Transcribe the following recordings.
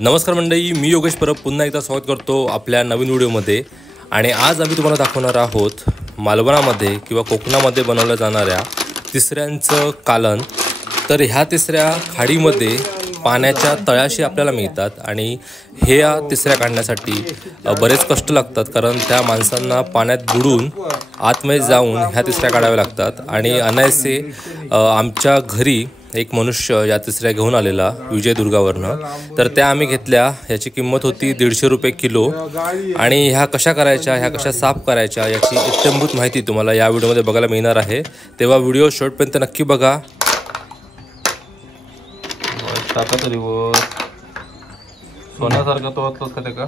नमस्कार मंडळी, मी योगेश परब पुन्हा एकदा स्वागत करतो आपल्या नवीन व्हिडिओमध्ये। आणि आज आम्ही तुम्हाला दाखवणार आहोत मालवणामध्ये किंवा कोकणामध्ये बनवल्या जाणाऱ्या तिसऱ्यांचं कालन। तर ह्या तिसऱ्या खाडीमध्ये पाण्याच्या तळाशी आपल्याला मिळतात आणि हे या तिसऱ्या काढण्यासाठी बरेच कष्ट लागतात, कारण त्या माणसांना पाण्यात बुडून आतमध्ये जाऊन ह्या तिसऱ्या काढाव्या लागतात। आणि अनायसे आमच्या घरी एक मनुष्य या तिसऱ्या घेऊन आलेला विजयदुर्गावरनं, तर त्या आम्ही घेतल्या। याची किंमत होती 150 रुपये किलो। आणि ह्या कशा करायच्या, ह्या कशा साफ करायच्या याची इत्थंभूत माहिती तुम्हाला या व्हिडिओमध्ये बघायला मिळणार आहे, तेव्हा व्हिडिओ शेवटपर्यंत नक्की बघा। टाका तरी वर सोन्यासारखा तो होतोस का ते का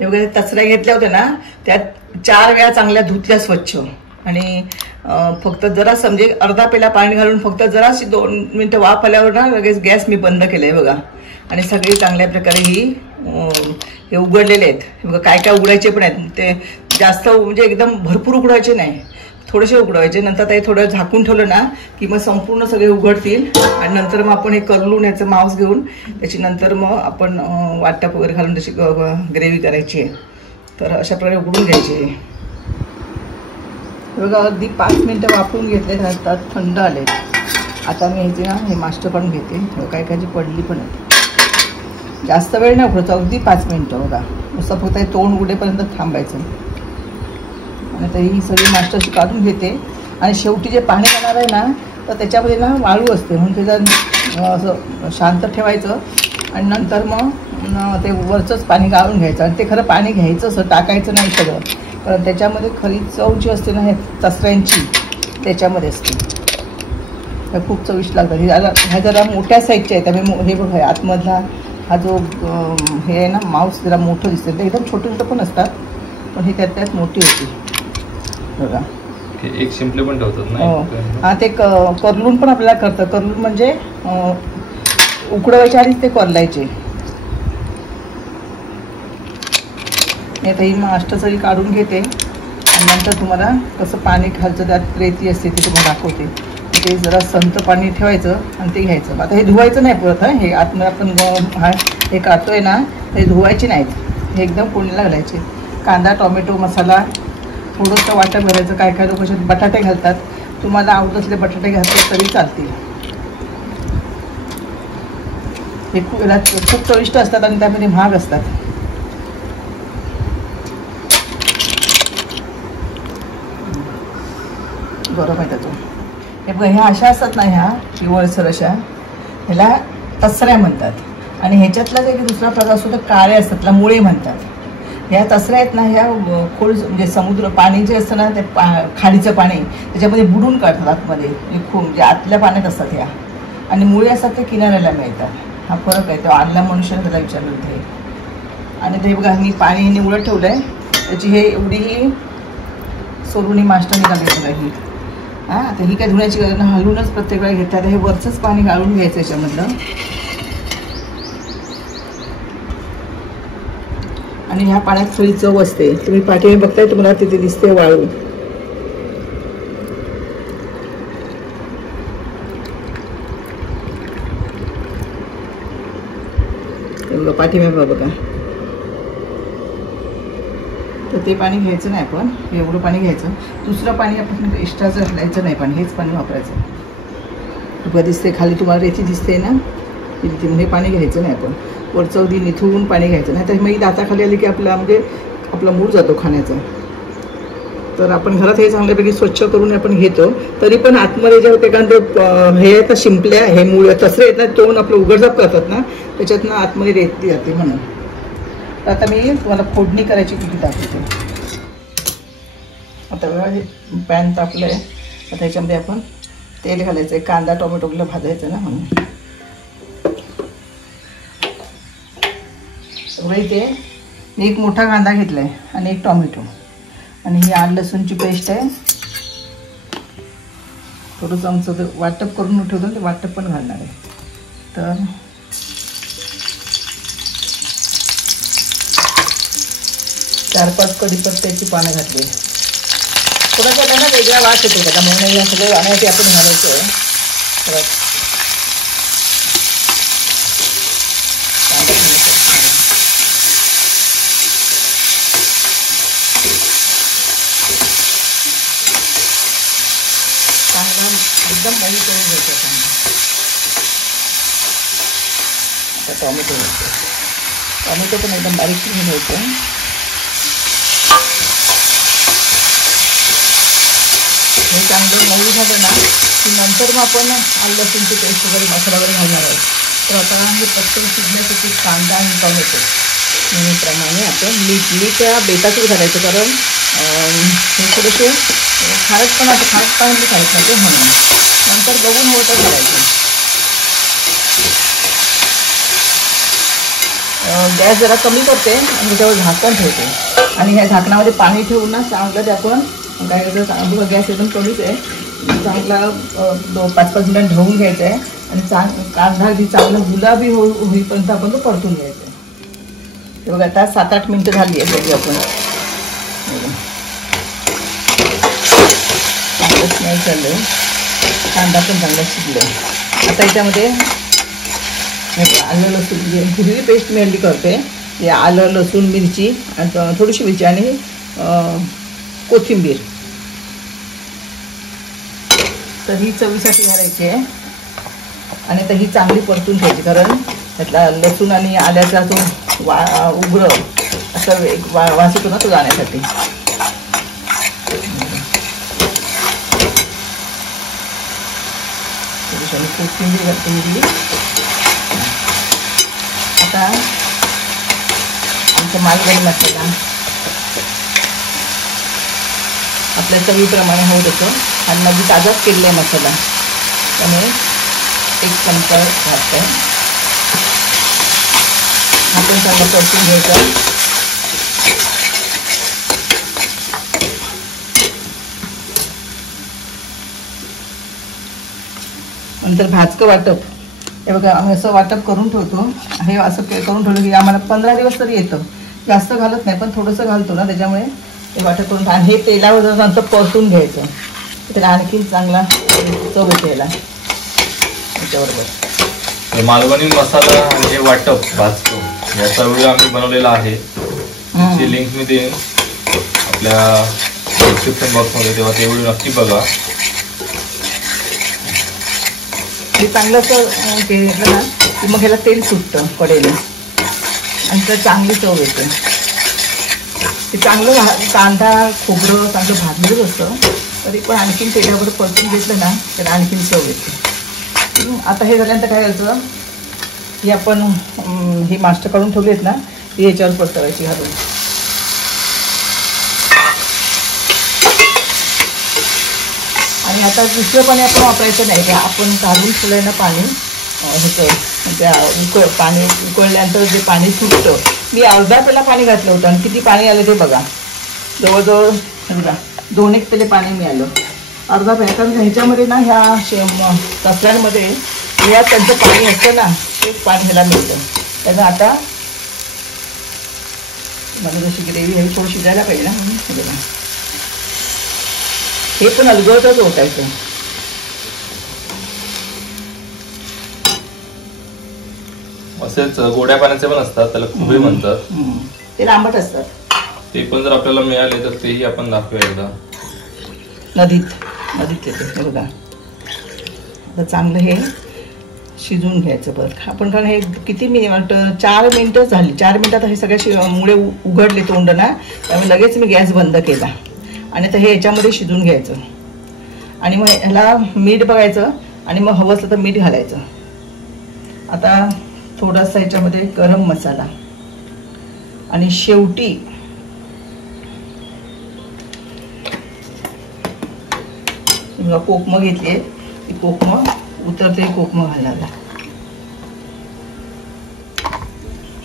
एवढे तसऱ्या घेतल्या होत्या ना, त्यात 4 वेळा चांगल्या धुतल्या स्वच्छ आणि फक्त जरा समजे अर्धा पेला पाणी घालून फक्त जराशी 2 मिनिटं वाफ आल्यावर ना लगेच गॅस मी बंद केलाय बघा। आणि सगळे चांगल्या प्रकारे हे उघडलेले आहेत बघा। काय काय उघडायचे पण आहेत, ते जास्त म्हणजे एकदम भरपूर उघडायचे नाही, थोडेसे उघडवायचे। नंतर ते थोडं झाकून ठेवलं ना की मग संपूर्ण सगळे उघडतील। आणि नंतर मग आपण हे करलून याचं मांस घेऊन त्याची नंतर मग आपण वाटप वगैरे घालून त्याची ग्रेव्ही करायची आहे। तर अशा प्रकारे उघडून घ्यायचे बघा। अगदी 5 मिनिटं वापरून घेतले, आता थंड आले। आता मी ह्याचे ना हे मास्टर पण घेते, काय काय पडली पण आहे। जास्त वेळ नाही उघडतो, अगदी 5 मिनिटं बघा। नुसतं फक्त तोंड उघडेपर्यंत थांबायचं। आणि आता ही सगळी मास्टरची काढून घेते। आणि शेवटी जे पाणी जाणार आहे ना, तर त्याच्यामध्ये ना वाळू असते, म्हणून त्याचं असं शांत ठेवायचं। आणि नंतर मग ते वरचंच पाणी गाळून घ्यायचं। आणि ते खरं पाणी घ्यायचं असं, टाकायचं नाही सगळं, कारण त्याच्यामध्ये खरी चव जी असते ना हे तसऱ्यांची त्याच्यामध्ये असते, त्या खूप चविष्ट लागतात। ह्या जरा मोठ्या साईजच्या आहेत, त्यामुळे हे बघा आतमधला हा जो हे आहे ना मांस जरा मोठं दिसतं, ते एकदम छोटे छोटे पण असतात, पण हे त्यात मोठी होती बघा। एक शिंपले पण ठेवतात ना, हा ते करलून पण आपल्याला करतं। करलून म्हणजे उकडवायच्या आधीच ते करलायचे। आता ही मास्टर सगळी काढून घेते आणि नंतर तुम्हाला कसं पाणी खालचं त्यात रेती असते ते तुम्हाला दाखवते। ते जरा संत पाणी ठेवायचं आणि ते घ्यायचं। आता हे धुवायचं नाही परत, हे आतमध्ये आपण हे काढतोय ना, हे धुवायचे नाहीत, हे एकदम फोडणीला घालायचे। कांदा, टोमॅटो, मसाला, थोडंसं वाटण घालायचं। काय काय लोक बटाटे घालतात, तुम्हाला आवडत असले बटाटे घातले तरी चालतील। हे खूप चविष्ट असतात आणि त्यामध्ये महाग असतात। बरोबर आहे त्यातून हे बघा, ह्या अशा असतात ना, ह्या पिवळसर अशा, ह्याला तसऱ्या म्हणतात। आणि ह्याच्यातला जे दुसरा प्रकार असतो तर काळे असतात, त्याला मुळे म्हणतात। ह्या तसऱ्या आहेत ना, ह्या खोल म्हणजे समुद्र पाणी जे असतं ना, ते खाडीचं पाणी त्याच्यामध्ये बुडून काढतात आतमध्ये, खूप म्हणजे आतल्या पाण्यात असतात ह्या। आणि मुळे असतात ते किनाऱ्याला मिळतात। हा फरक आहे, तो आणला मनुष्याने त्याला विचारलं होते। आणि ते बघा मी पाणी निवडत ठेवलं आहे, त्याची हे एवढी सोलून मास्टर निघाली बघा ही। हां, आता ही काय धुण्याची गरज नाही, हलवूनच प्रत्येक वेळा घेतात। हे वरचंच पाणी गाळून घ्यायचं याच्यामधलं। आणि ह्या पाण्यात थोडी चव असते, तुम्ही पाठीने बघताय तुम्हाला तिथे दिसते वाळू। पाठीमे बघा, तर ते पाणी घ्यायचं नाही आपण, एवढं पाणी घ्यायचं। दुसरं पाणी आपण एक्स्ट्राचं घालायचं नाही, पण हेच पाणी वापरायचं। तुला दिसते खाली तुम्हाला रेती दिसते ना, तिथे हे पाणी घ्यायचं नाही आपण, वरचं अगदी निथळून पाणी घ्यायचं नाही, तर मग दाताखाली आली की आपला म्हणजे आपला मूड जातो खाण्याचा। तर आपण घरात हे चांगल्यापैकी स्वच्छ करून आपण घेतो, तरी पण आतमध्ये जे होते, कारण ते हे आता शिंपल्या हे मूळ तसरे आहेत ना, तोंड आपलं उघडझाप करतात ना, त्याच्यातनं आतमध्ये रेती जाते म्हणून। तर आता मी तुम्हाला फोडणी करायची किती दाखवते। आता बघा हे पॅन तापलं आहे, तर त्याच्यामध्ये आपण तेल घालायचं आहे। कांदा टोमॅटोला भाजायचं ना म्हणून। इथे एक मोठा कांदा घेतला आहे आणि एक टोमॅटो, आणि ही आलं लसूणची पेस्ट आहे। थोडंसं आमचं वाटप करून ठेवलं, ते वाटप पण घालणार आहे। तर 4-5 कढीपत्त्याची पानं घातली। थोडासा त्यांना वेगळा वास येतो त्याचा, म्हणून या सगळ्या वाण्याची आपण घालायचं। एकदम मऊ करून घ्यायचा कांदा. आता टॉमॅटो पण एकदम बारीक करून घ्यायचं. हे चांगलं मऊ झालं ना की नंतर मग आपण आलं लसूणची पेस्ट वगैरे मसाला वगैरे घालणार आहोत. तर आता हे पटकन शिजण्यासाठी कांदा आणि टोमॅटो नेहमीप्रमाणे आपण मीठ त्या बेतातच घालायचं, कारण हे थोडेसे खारटपणा खारटपणामध्ये खायचं ते म्हणून नंतर बघून होतं घालायचं. गॅस जरा कमी करते आणि त्याच्यावर झाकण ठेवते आणि ह्या झाकणामध्ये पाणी ठेवून ना चांगलं ते आपण काय करायचं, गॅस एकदम कमीच आहे, चांगला 5-5 मिनिट ढवून घ्यायचं आहे आणि कांदा अगदी चांगला गुलाबी होईपर्यंत आपण तो परतून घ्यायचा आहे. हे बघा आता 7-8 मिनिटं झाली आहे त्याची आपण चांगलं स्मेल चाललं आहे, कांदा पण चांगला शिजला आहे. आता याच्यामध्ये आलं लसूण हिरवी पेस्ट मी हल्ली करते, हे आलं लसूण मिरची आणि थोडीशी मिरची आणि कोथिंबीर, तर ही चवीसाठी घालायची आहे. आणि आता ही चांगली परतून घ्यायची, कारण त्यातला लसूण आणि आल्याचा तो उग्र असं एक वास येतो ना तो जाण्यासाठी. कोथिंबीर घालते मी. आता आमचा मालवणी मसाला आपल्या चवीप्रमाणे हवं तसं, आणि माझी ताजाच केलेला आहे मसाला, त्यामुळे 1 चमचा घालते. आपण चांगलं परतून घ्यायचं. नंतर भाजकं वाटप, हे बघा आम्ही असं वाटप करून ठेवतो. हे असं करून ठेवलं की आम्हाला 15 दिवस तरी येतं. जास्त घालत नाही पण थोडंसं घालतो ना, त्याच्यामुळे हे वाटप करून आणि हे तेलावर नंतर परतून घ्यायचं, त्याला आणखीन चांगला चव येते याला त्याच्याबरोबर. मालवणी मसाला आणि हे वाटप भाजतो याचा व्हिडिओ आम्ही बनवलेला आहे, त्याची लिंक मी देईन आपल्या डिस्क्रिप्शन बॉक्समध्ये, तेव्हा ते व्हिडिओ नक्की बघा. हे चांगलं असं घेतलं ना की मग ह्याला तेल सुटतं कडेने आणि तर चांगली चव येते. ते चांगलं कांदा खोबरं चांगलं भाजलेलं असतं, तरी पण आणखीन तेलावर परतून घेतलं ना तर आणखीन चव येते. आता हे झाल्यानंतर काय करायचं, ही आपण ही मास्टर काढून ठेवली आहेत ना, ती ह्याच्यावर परतावायची घालून. आणि आता दुसरं पाणी आपण वापरायचं नाही, की आपण काढून ठेवलंय ना पाणी ह्याचं, त्या पाणी उकळल्यानंतर जे पाणी सुटतं, मी अर्धा पेला पाणी घातलं होतं आणि किती पाणी आलं ते बघा, जवळजवळ बघा 2-1 पेले पाणी मिळालं, अर्धा पेला. कारण ह्याच्यामध्ये ना ह्या तसऱ्यांमध्ये या त्यांचं पाणी असतं ना ते पाणी ह्याला मिळतं. त्याचं आता मला जशी ग्रेव्ही हे थोडं शिजायला पाहिजे ना, म्हणून हे पण अलगदच ओतायचं. असेच गोड्या पाण्याचे पण असतात, त्याला खुबे म्हणतात, ते लांबट असतात. ते पण जर आपल्याला मिळाले तर तेही आपण दाखवूया एकदा. नदीत येते हे बघा. आता चांगलं हे शिजून घ्यायचं परत आपण, कारण हे किती 4 मिनिटं झाली. 4 मिनिटात हे सगळे मुळे उघडले तोंड ना, त्यामुळे लगेच मी गॅस बंद केला आणि आता हे याच्यामध्ये शिजून घ्यायचं. आणि मग ह्याला मीठ बघायचं आणि मग हवं असलं तर मीठ घालायचं. आता थोडासा ह्याच्यामध्ये गरम मसाला आणि शेवटी कोकमं घेतली आहे, ती कोकमं उतरते, कोकमं घालायला.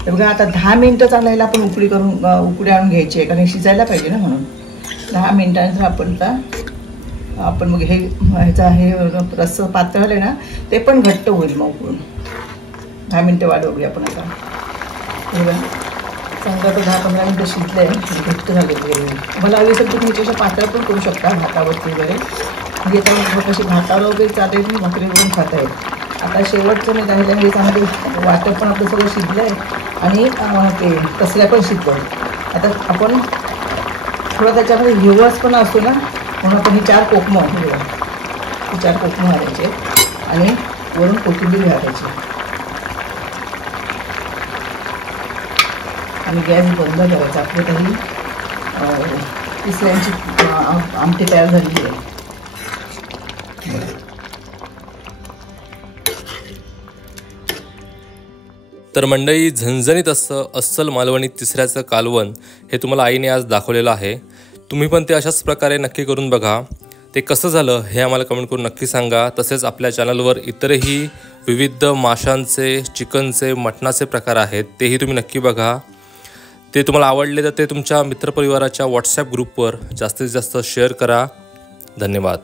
हे बघा आता 10 मिनिटं चांगलं ह्याला आपण उकडी आणून घ्यायची आहे, कारण शिजायला पाहिजे ना, म्हणून 10 मिनिटांनंतर आपण मग हे ह्याचा हे रस्स पातळ झाले ना ते पण घट्ट होईल. मग उकळून 10 मिनिटं वाढवली आपण. आता हे बघा चांगलं आता 10-15 मिनिटं शिजलं आहे, घट्ट झाले वगैरे. मला हवी असेल तुम्ही ह्याच्यापेक्षा पातळ पण करू शकता भातावरती वगैरे, म्हणजे आता कशी भातावर वगैरे चालेल, भाकरीवरून खाता येईल. आता शेवटचं मी राहिलं हे चांगलं वाटप पण आपलं सगळं शिजलं आहे आणि ते तसल्या पण शिजलं. आता आपण थोडं त्याच्यामध्ये हिरवस पण असतो ना, म्हणून आपण ही 4 कोकमं 4 कोकम घालायचे आणि वरून कोथिंबीर घालायची आणि गॅस बंद करायचा. आपली काही तिसऱ्यांची आमटी तयार झालेली आहे. तर मंडळी, झणझणीत असं अस्सल मालवणी तिसऱ्याचं कालवण हे तुम्हाला आईने आज दाखवलेलं आहे. तुम्ही पण ते अशाच प्रकारे नक्की करून बघा. ते कसं झालं हे आम्हाला कमेंट करून नक्की सांगा. तसेच आपल्या चॅनलवर इतरही विविध माशांचे, चिकनचे, मटणाचे प्रकार आहेत, तेही तुम्ही नक्की बघा. ते तुम्हाला आवडले तर ते तुमच्या मित्रपरिवाराच्या व्हॉट्सॲप ग्रुपवर जास्तीत जास्त शेअर करा. धन्यवाद.